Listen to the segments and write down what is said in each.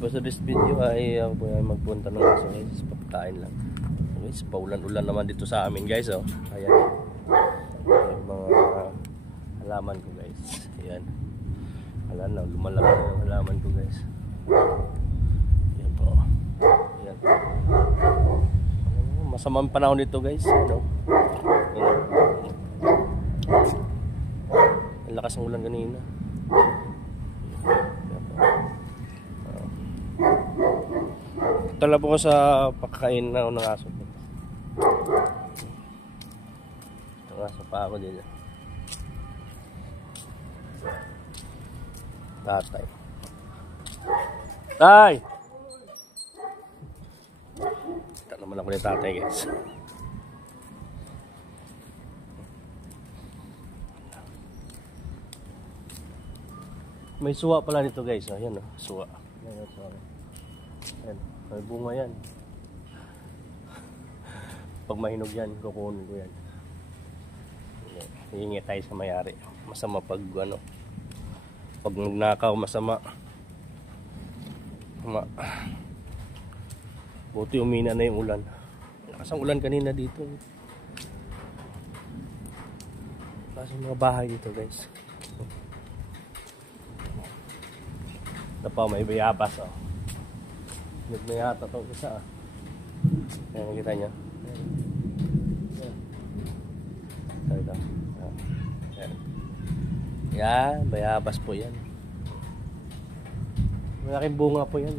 for this video ay ako po ay magpunta ng aso guys, papakain lang guys, paulan-ulan naman dito sa amin guys. Oh, ayan yung mga halaman ko guys, ayan, alam na lumalaki yung halaman ko guys, ayan po, ayan. Masamang panahon dito guys, ano, ang lakas ng ulan kanina. Tala po ko sa pagkain na ng aso. Ang aso pa ako din. Tatay. Tay! Ito naman ako ni tatay guys. May suwa pala dito guys. Ayan o, suwa. Ayan, ayan. May bunga yan. Pag mahinog yan, kukunin ko yan. Hihingi tayo sa mayari. Masama pag ano, pag nagnakaw, masama. Buti umina na yung ulan. Lakas ang ulan kanina dito. Lakas ang mga bahay dito guys. Ito pa, may bayabas oh. May yata itong isa. Ayan, nakita nyo. Ito. Ayan. Yan, bayabas po yan. Malaking bunga po yan.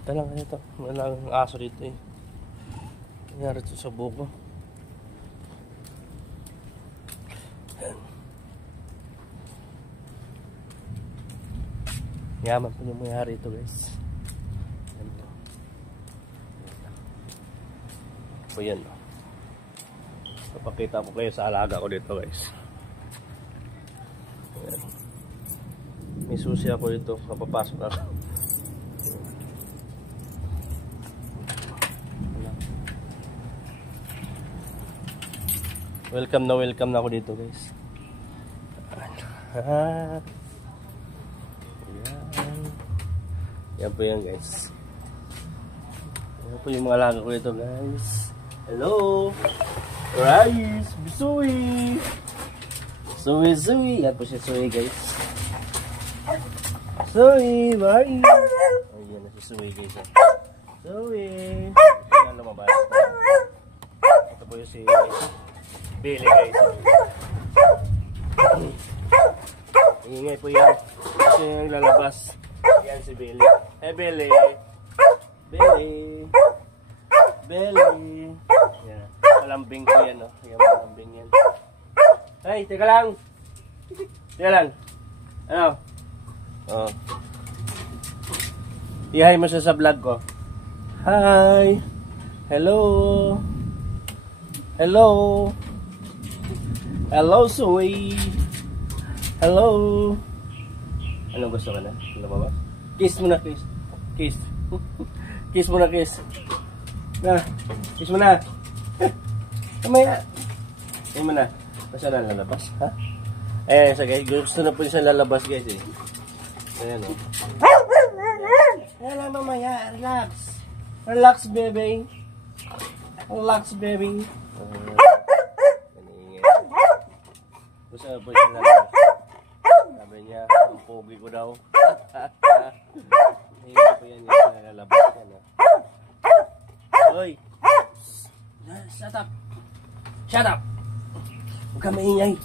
Ito lang ito. Walang aso dito eh. Nangyari ito sa buko. Yaman po yung mayari ito guys. Po yan. Papakita ko kayo sa alaga ko dito guys. Ayan. May susi ako dito. Kapapasok ako. Welcome na ako dito guys. Ayan. Yan po yan guys. Yan po yung mga alaga ko dito guys. Hello! Rice! Bisui! Sui! Yan po si Sui guys. Sui! Mari! Ayan na si Sui guys. Sui! Ayan lumabas. Ito po yung si Billy guys. Ingay po yan. Kasi yung lalabas. Yan si Billy. Eh Billy. Billy. Billy. Yan. Malambing po yan oh. Yan malambing yan. Hey, teka lang. Teka lang. Ano? Oh. Ihay mo siya sa vlog ko. Hi. Hello. Hello. Hello, Sui. Hello. Ano gusto ka na? Lumabas? Kiss mo na, kiss. Kiss. Kiss mo na, kiss. Na. Kiss mo na. Kamaya. Kiss mo na. Basta na lalabas, ha? Eh, sa guys, gusto na po siya lalabas, guys, eh. Ayan, oh. Ayan lang, mamaya. Relax. Relax, baby. Relax, baby. Gusto na po siya lalabas. Sabi niya, ang pogi ko daw. Hindi po yan yung nalalabas yan. Hoy! Shut up! Shut up! Huwag ka maingay.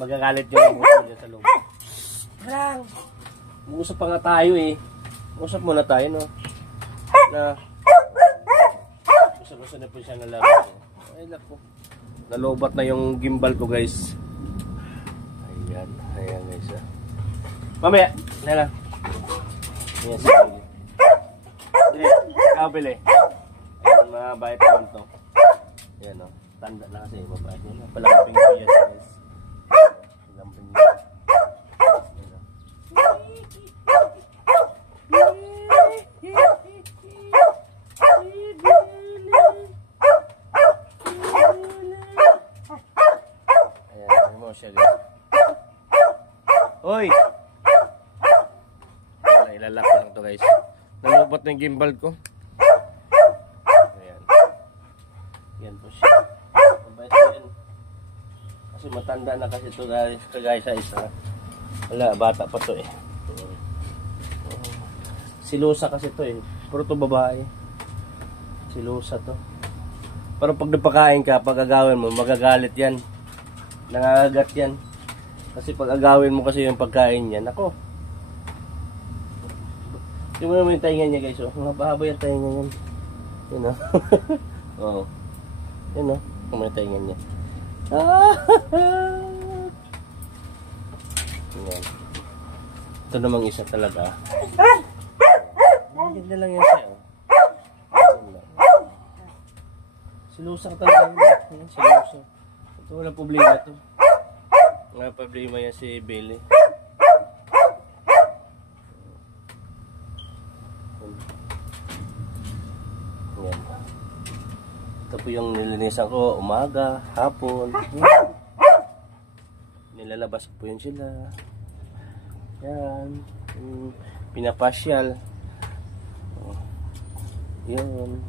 Magagalit yung muso niya sa loob. Parang, mag-usap pa nga tayo eh. Mag-usap muna tayo, no? Na, gusto na po siya nalalabas. Ay, naku. Nalobat na yung gimbal ko guys. Ayan, ayan guys. Mamaya, na lang. Ayan si Billy. Billy, ikaw Billy. Ayan, mabait naman to. Ayan o, tanda na kasi mabait nyo na. Palamping ko yan guys. Palamping nyo. Ayan o. ilalak ko lang to guys. Nalubot na yung gimbal ko. Ayan. Yan po siya. Mabait po yan. Kasi matanda na kasi ito guys. Kagaya sa isa. Wala, bata pa to eh. Silusa kasi to eh. Puro to babae. Silusa to. Pero pag napakain ka, pag agawin mo, magagalit yan. Nangangagat yan. Kasi pag agawin mo kasi yung pagkain yan, ako. Yung mo naman yung tainga niya guys, oh. Mahaba yung tainga yan. Yun o. Oo. Yun o. Yung may tainga niya. Yan. Ito namang isa talaga. Ganda lang yan siya. Silusa ka talaga yun. Silusa. Ito walang problema ito. Walang problema yan si Billy. Yan. Ito po yung nilinisan ko umaga, hapon. Nilalabas ko po yun sila. Yan. Pinapasyal. Yun.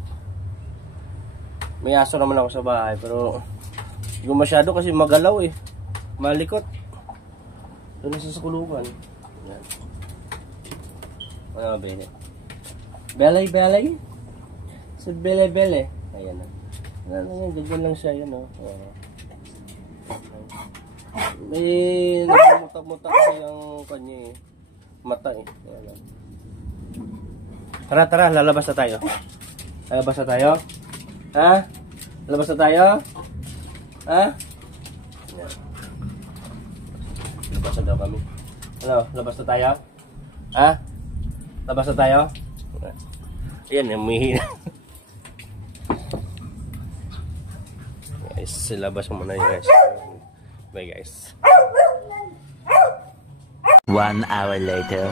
May aso naman ako sa bahay pero hindi ko masyado kasi magalaw eh. Malikot. Doon nasa kulungan. Yan. Ano ba yun? Belay. Sa belay. Ayan na. Ganyan lang siya. Yan o. May nagmutak-mutak kasi yung kanya eh. Mata eh. Ayan. Tara, lalabas na tayo. Lalabas na tayo? Ha? Lalabas na tayo? Ha? Ayan. Labas na daw kami. Ano? Labas na tayo? Ha? Labas na tayo? Ayan, umihina. Guys, labas mo muna yun guys. Bye guys. 1 hour later.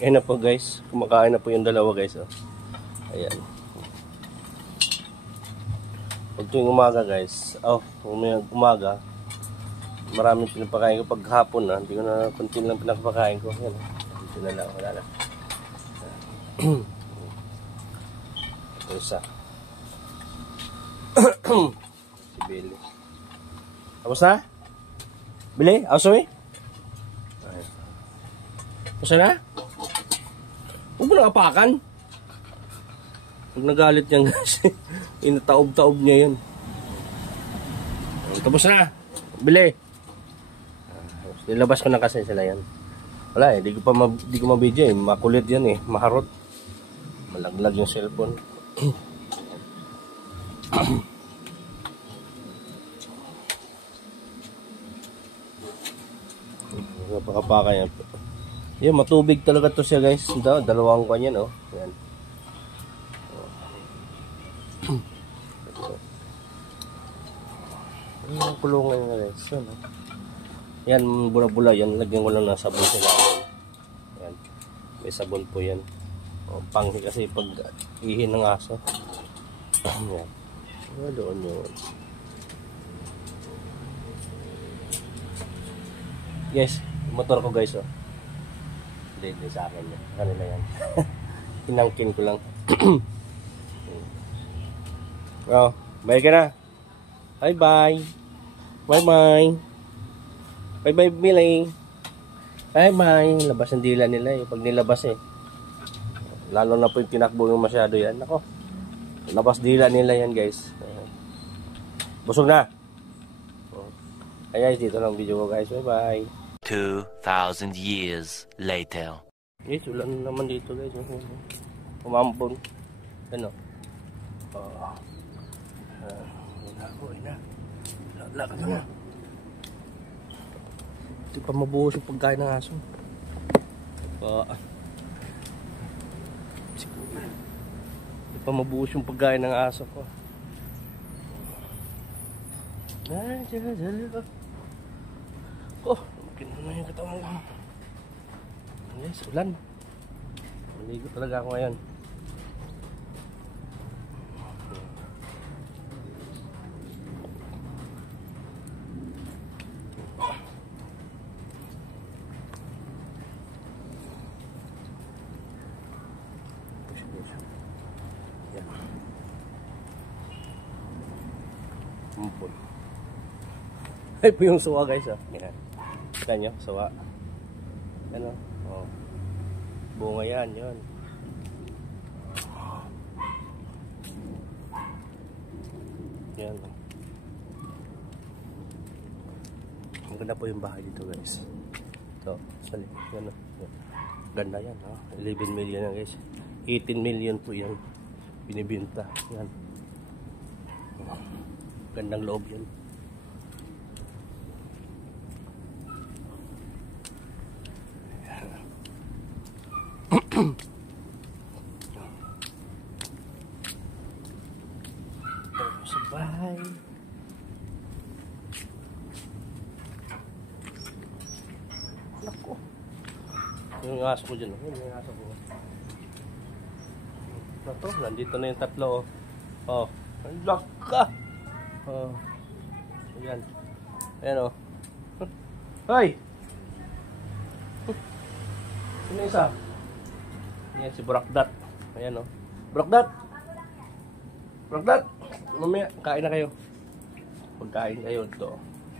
Ayan na po guys. Kumakain na po yung dalawa guys. Oh. Ayan. Pag tuwing umaga guys. Umaga. Maraming pinapakain ko pag hapon na. Hindi ko na konti lang pinapakain ko. Ayan. Dito na lang. Wala na. Ito isa. Si Billy. Tapos na? Billy? Asoy? Tapos na? Huwag mo nang apakan. Huwag nagalit yan kasi inataob-taob niya yun. Tapos na. Billy. Nilabas ko na kasi sila yan. Wala eh. Di ko mabidyo eh. Makulit yan eh. Maharot. Malaglag yung cellphone. Napakapaka yan. Yan, matubig talaga to siya guys. Dalawang kanya no. Yan. Ang kulungan nga guys. Yan, bula-bula yan. Lagyan ko lang ng sabon sila. Yan. May sabon po yan. Panghi kasi pag ihin ng aso. Yan. Doon yun. Guys, motor ko guys oh. Hindi sa akin yan. Kanila yan. Tinangkin ko lang. Oh, bye ka na. Bye. Bye Billy. Bye. Labas ang dila nila eh. Pag nilabas eh. Lalo na po yung tinakbo yung masyado yan. Ako. Labas dila nila yan guys. Busog na. Ay guys, dito lang video ko guys. Bye. 2,000 years later. Guys, wala na naman dito guys. Umampon. Ano? Wala. Lakad na. Hindi pa mabuhos yung pagkain ng aso. Hindi pa mabuhos yung pagkain ng aso ko. Lumakin na yung katawan ko. Guys, ulan. Maligo talaga ako ngayon. Yan. Umpol. Ay po yung suwa guys, oh. Yan. Kita nyo, suwa. Ano? Oh. Bunga yan, yun. Yan. Ang ganda po yung bahay dito guys. Ito, sali. Yan, yan. Ganda yan, oh. 11 million yan guys. 18 million po yan. Binibinta. Yan. Gandang loob yan. Sa bahay. Nako. Yung aso ko dyan. Yung aso ko. Ito, nandito na yung tatlo. Oh. Ang laka. Oh. Ayan. Ayan oh. Hoy! Sino isa? Ayan si Burakdat. Ayan oh. Burakdat! Burakdat! Mamaya, kain na kayo. Pagkain kayo ito.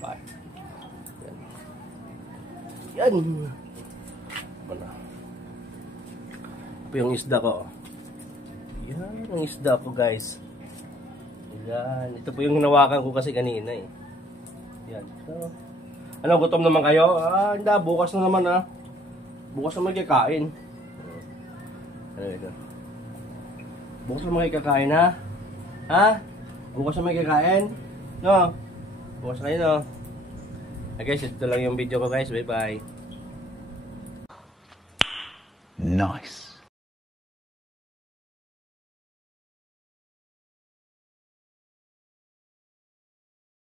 Bye. Yan. Yan. Wala. Ito yung isda ko. Yan ang isda ko guys. Yan. Ito po yung hinawakan ko kasi kanina eh. Yan. So, ano, gutom naman kayo? Ah, hindi. Bukas na naman ah. Bukas na magkakain. Ano ito? Bukas na magkakain ha? Ha? Bukas na magkakain? No? Bukas na kayo no? Okay guys, ito lang yung video ko guys. Bye bye. Nice.